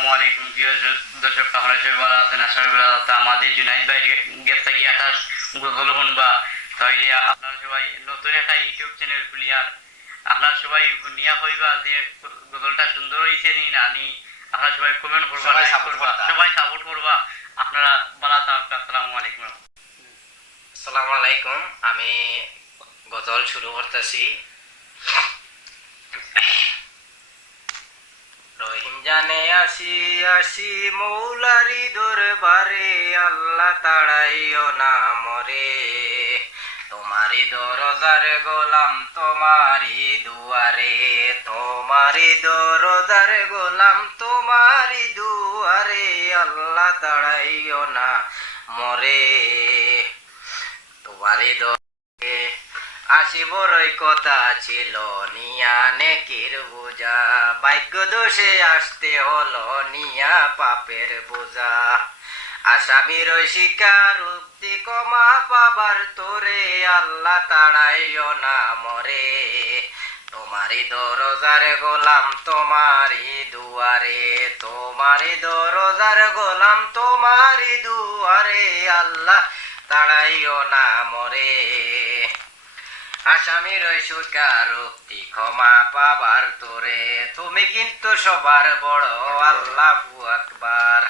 আসসালামু আলাইকুম প্রিয় দর্শক, আপনারা সবাই ভালো আছেন? আশা করি ভালো আছেন। আমাদের জুনাইদ ভাই গেছ থেকে একটা গজল শুনবা, তাইলে আপনারা সবাই নতুন একটা ইউটিউব চ্যানেল খুলিয়ার আপনারা সবাই নিয়া কইবা যে গজলটা সুন্দর হয়েছে নি না নি। আপনারা সবাই কমেন্ট করবা, লাইক করবা, সবাই সাপোর্ট করবা। আপনারা ভালো থাকুন। আসসালামু আলাইকুম। আসসালামু আলাইকুম। আমি গজল শুরু করতেছি। রহিম জানে আসি আসি মৌলারি দরবারে, আল্লাহ তাড়াইও না মরে। তোমারি দরজার গোলাম তোমারি দুয়ারে, তোমারি দরজার গোলাম তোমারি দুয়ারে, আল্লাহ তাড়াইও না মরে। তোমারি দরে আসি বড়ই কথা ছিল, নিয়া নেকির বোঝা, ভাগ্য দোষে আসতে হলো নিয়া পাপের বোঝা। আসামির শিকার উক্তি কমা পাবার তোরে, আল্লাহ তাড়াইও না মরে। তোমারি দরজার গোলাম তোমারি দুয়ারে, তোমারি দরজার গোলাম তোমারি দুয়ারে, আল্লাহ তাড়াইও না মরে। আসামির শিকার উক্তি ক্ষমা পাবার তোরে, তুমি কিন্তু সবার বড়, আল্লাহু আকবার।